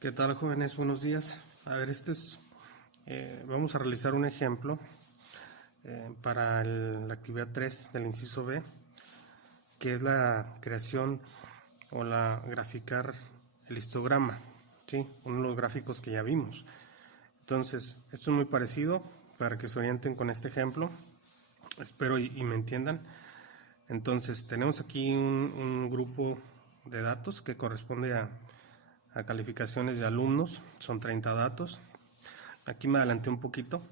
¿Qué tal, jóvenes? Buenos días. A ver, vamos a realizar un ejemplo para la actividad 3 del inciso B, que es la creación o la graficar el histograma, ¿sí? Uno de los gráficos que ya vimos. Entonces, esto es muy parecido para que se orienten con este ejemplo. Espero y me entiendan. Entonces, tenemos aquí un grupo de datos que corresponde a calificaciones de alumnos, son 30 datos. Aquí me adelanté un poquito.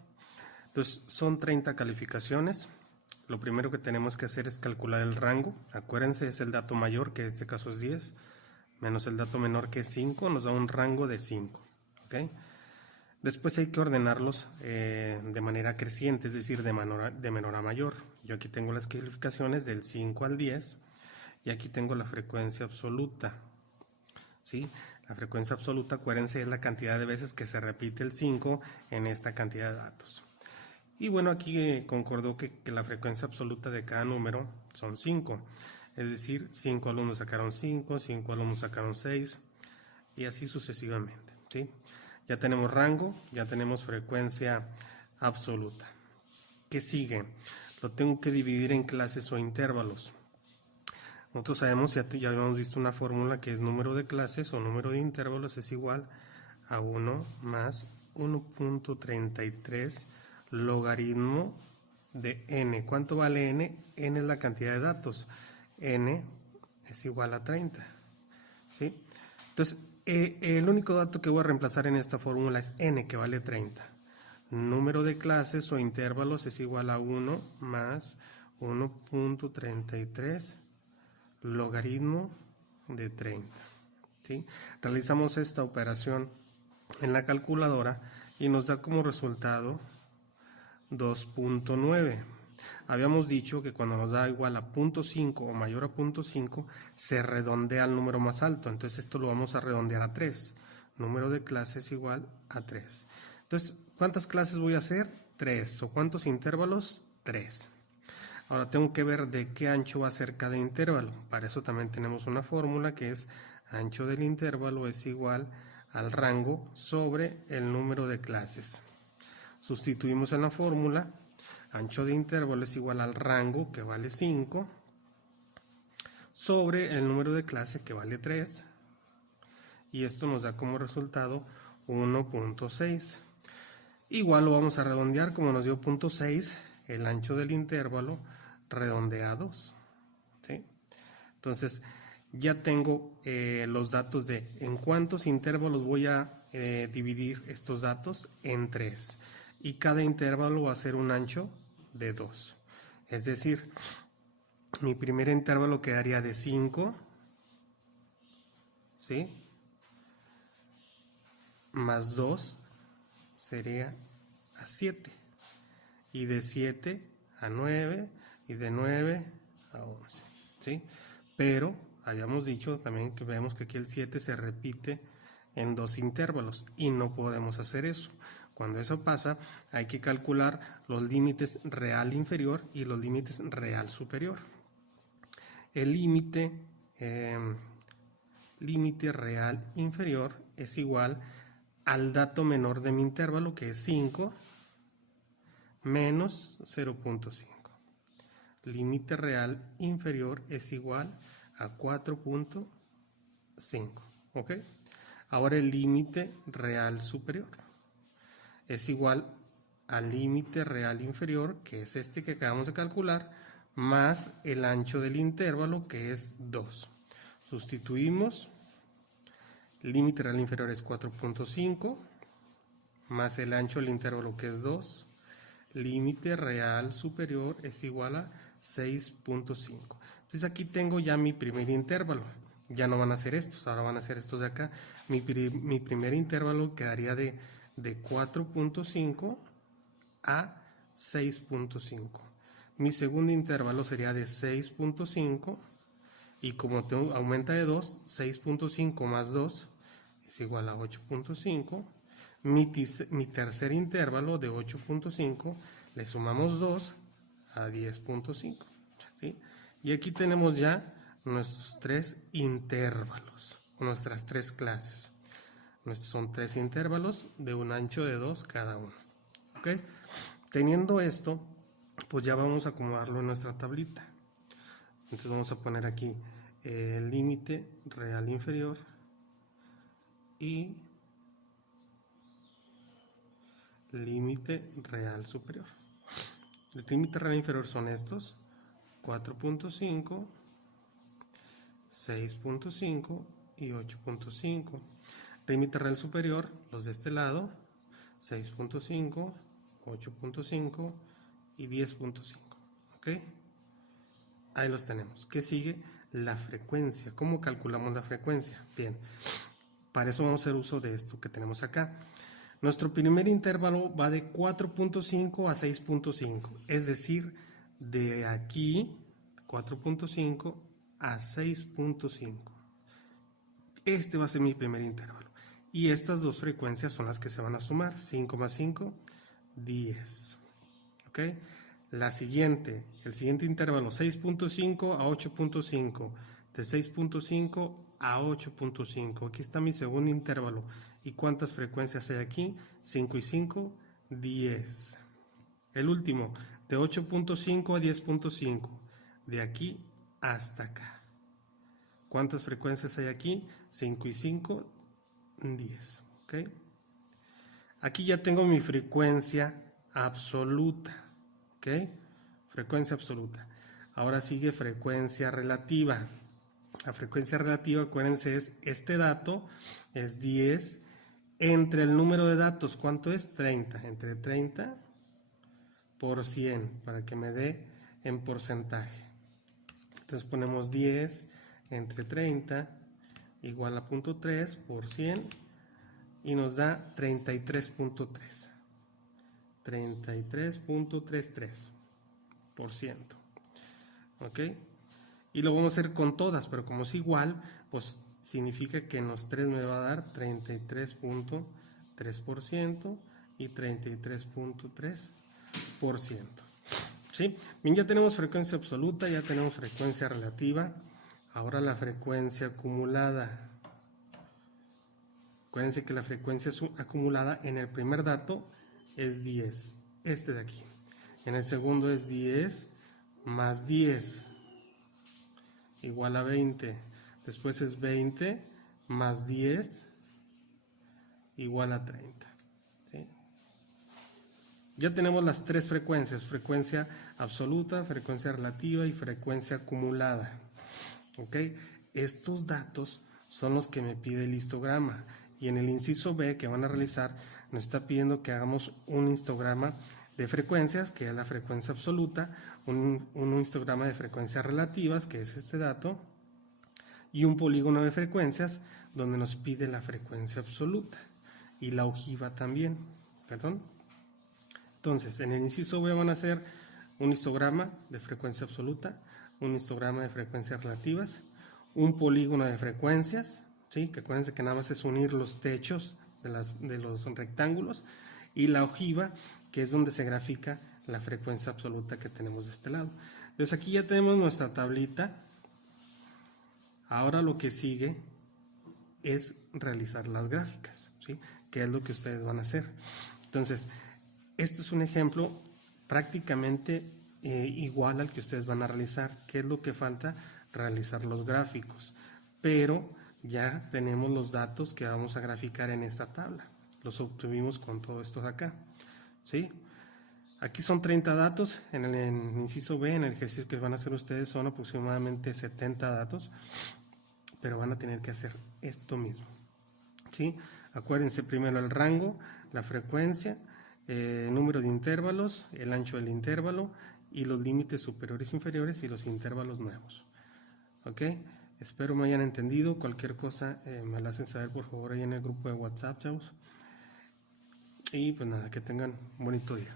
Entonces, son 30 calificaciones. Lo primero que tenemos que hacer es calcular el rango. Acuérdense, es el dato mayor, que en este caso es 10, menos el dato menor, que es 5, nos da un rango de 5. ¿Okay? Después hay que ordenarlos de manera creciente, es decir, de menor a mayor. Yo aquí tengo las calificaciones del 5 al 10 y aquí tengo la frecuencia absoluta. ¿Sí? La frecuencia absoluta, acuérdense, es la cantidad de veces que se repite el 5 en esta cantidad de datos. Y bueno, aquí concordó que la frecuencia absoluta de cada número son 5. Es decir, 5 alumnos sacaron 5, 5 alumnos sacaron 6 y así sucesivamente. ¿Sí? Ya tenemos rango, ya tenemos frecuencia absoluta. ¿Qué sigue? Lo tengo que dividir en clases o intervalos. Nosotros sabemos, ya habíamos visto una fórmula que es número de clases o número de intervalos es igual a 1 más 1.33 logaritmo de n. ¿Cuánto vale n? N es la cantidad de datos. N es igual a 30. ¿Sí? Entonces, el único dato que voy a reemplazar en esta fórmula es n, que vale 30. Número de clases o intervalos es igual a 1 más 1.33 logaritmo de 30. ¿Sí? Realizamos esta operación en la calculadora y nos da como resultado 2.9. Habíamos dicho que cuando nos da igual a 0.5 o mayor a 0.5 se redondea al número más alto, entonces esto lo vamos a redondear a 3. Número de clases igual a 3. Entonces, ¿cuántas clases voy a hacer? 3. ¿O cuántos intervalos? 3. Ahora tengo que ver de qué ancho va a ser cada intervalo. Para eso también tenemos una fórmula que es ancho del intervalo es igual al rango sobre el número de clases. Sustituimos en la fórmula, ancho de intervalo es igual al rango, que vale 5, sobre el número de clase, que vale 3, y esto nos da como resultado 1.6. Igual lo vamos a redondear, como nos dio 0.6, el ancho del intervalo redondea a 2. ¿Sí? Entonces, ya tengo los datos de en cuántos intervalos voy a dividir estos datos en 3. Y cada intervalo va a ser un ancho de 2. Es decir, mi primer intervalo quedaría de 5, ¿sí? Más 2 sería a 7. Y de 7 a 9 y de 9 a 11. ¿Sí? Pero habíamos dicho también que vemos que aquí el 7 se repite en 2 intervalos y no podemos hacer eso. Cuando eso pasa, hay que calcular los límites real inferior y los límites real superior. El límite real inferior es igual al dato menor de mi intervalo, que es 5, menos 0.5. Límite real inferior es igual a 4.5. ¿Ok? Ahora el límite real superior es igual al límite real inferior, que es este que acabamos de calcular, más el ancho del intervalo, que es 2. Sustituimos, límite real inferior es 4.5, más el ancho del intervalo, que es 2. Límite real superior es igual a 6.5. Entonces aquí tengo ya mi primer intervalo. Ya no van a ser estos, ahora van a ser estos de acá. Mi primer intervalo quedaría de 4.5 a 6.5. Mi segundo intervalo sería de 6.5 y como aumenta de 2, 6.5 más 2 es igual a 8.5. Mi tercer intervalo de 8.5 le sumamos 2 a 10.5. ¿Sí? Y aquí tenemos ya nuestros 3 intervalos, nuestras 3 clases. Estos son 3 intervalos de un ancho de 2 cada uno. ¿Ok? Teniendo esto, pues ya vamos a acomodarlo en nuestra tablita. Entonces vamos a poner aquí el límite real inferior y límite real superior. El límite real inferior son estos: 4.5, 6.5 y 8.5. Límite real superior, los de este lado, 6.5, 8.5 y 10.5. ¿Ok? Ahí los tenemos. ¿Qué sigue? La frecuencia. ¿Cómo calculamos la frecuencia? Bien, para eso vamos a hacer uso de esto que tenemos acá. Nuestro primer intervalo va de 4.5 a 6.5, es decir, de aquí 4.5 a 6.5. Este va a ser mi primer intervalo. Y estas dos frecuencias son las que se van a sumar. 5 más 5, 10. ¿Ok? El siguiente intervalo, 6.5 a 8.5. De 6.5 a 8.5. Aquí está mi segundo intervalo. ¿Y cuántas frecuencias hay aquí? 5 y 5, 10. El último, de 8.5 a 10.5. De aquí hasta acá. ¿Cuántas frecuencias hay aquí? 5 y 5, 10. ¿Ok? Aquí ya tengo mi frecuencia absoluta. ¿Ok? Frecuencia absoluta. Ahora sigue frecuencia relativa. La frecuencia relativa, acuérdense, es este dato, es 10 entre el número de datos. ¿Cuánto es? 30. Entre 30 por 100, para que me dé en porcentaje. Entonces ponemos 10 entre 30 igual a 0.3 por 100 y nos da 33.3. 33.33%. ¿Ok? Y lo vamos a hacer con todas, pero como es igual, pues significa que en los 3 me va a dar 33.3% y 33.3%. ¿Sí? Bien, ya tenemos frecuencia absoluta, ya tenemos frecuencia relativa. Ahora la frecuencia acumulada. Acuérdense que la frecuencia acumulada en el primer dato es 10, este de aquí. En el segundo es 10 más 10 igual a 20. Después es 20 más 10 igual a 30. ¿Sí? Ya tenemos las tres frecuencias: frecuencia absoluta, frecuencia relativa y frecuencia acumulada. ¿Ok? Estos datos son los que me pide el histograma. Y en el inciso B que van a realizar, nos está pidiendo que hagamos un histograma de frecuencias, que es la frecuencia absoluta, un histograma de frecuencias relativas, que es este dato, y un polígono de frecuencias, donde nos pide la frecuencia absoluta, y la ojiva también, ¿perdón? Entonces, en el inciso B van a hacer un histograma de frecuencia absoluta, un histograma de frecuencias relativas, un polígono de frecuencias, ¿sí? Que acuérdense que nada más es unir los techos de los rectángulos, y la ojiva, que es donde se grafica la frecuencia absoluta que tenemos de este lado. Entonces aquí ya tenemos nuestra tablita. Ahora lo que sigue es realizar las gráficas, ¿sí? Que es lo que ustedes van a hacer. Entonces, este es un ejemplo prácticamente igual al que ustedes van a realizar. ¿Qué es lo que falta? Realizar los gráficos. Pero ya tenemos los datos que vamos a graficar en esta tabla. Los obtuvimos con todo esto de acá, ¿sí? Aquí son 30 datos. En el inciso B, en el ejercicio que van a hacer ustedes, son aproximadamente 70 datos. Pero van a tener que hacer esto mismo, ¿sí? Acuérdense primero el rango, la frecuencia, número de intervalos, el ancho del intervalo y los límites superiores e inferiores y los intervalos nuevos. ¿Ok? Espero me hayan entendido. Cualquier cosa me la hacen saber por favor ahí en el grupo de WhatsApp, chavos. Y pues nada, que tengan un bonito día.